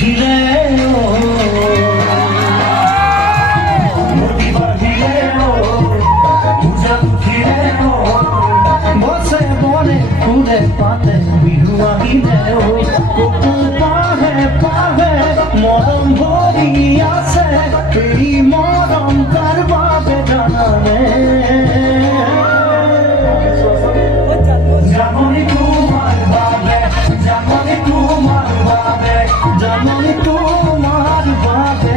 উঠিলে নদী বাঁধিলে পূজা উঠিলে গছে বনে ফুলে পাতে বিহু আহিলে কপৌ পাহে পাহে মৰম ভৰি আছে এই মৰম কাৰ বাবে জানানে জাননী তোমাৰ বাবে জাননী তোমাৰ বাবে জাননী তোমাৰ বাবে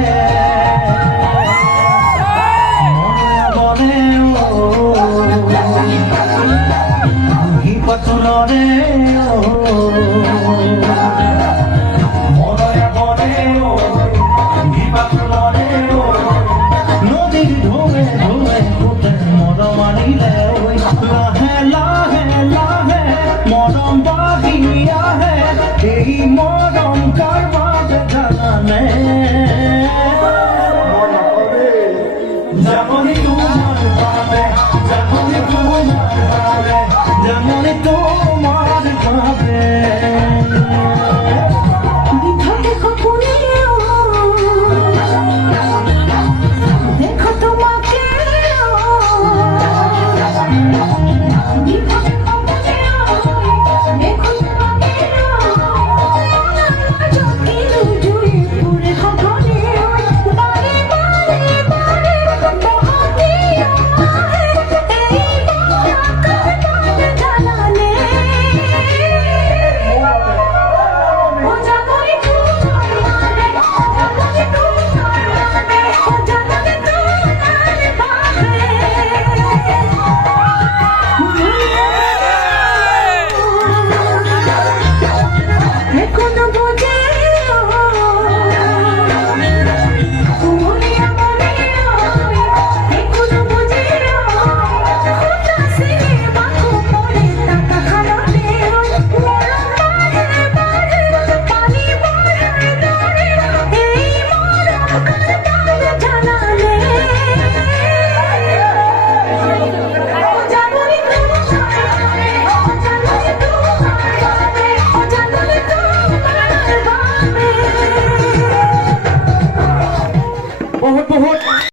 মনে মনে পাতুলৰে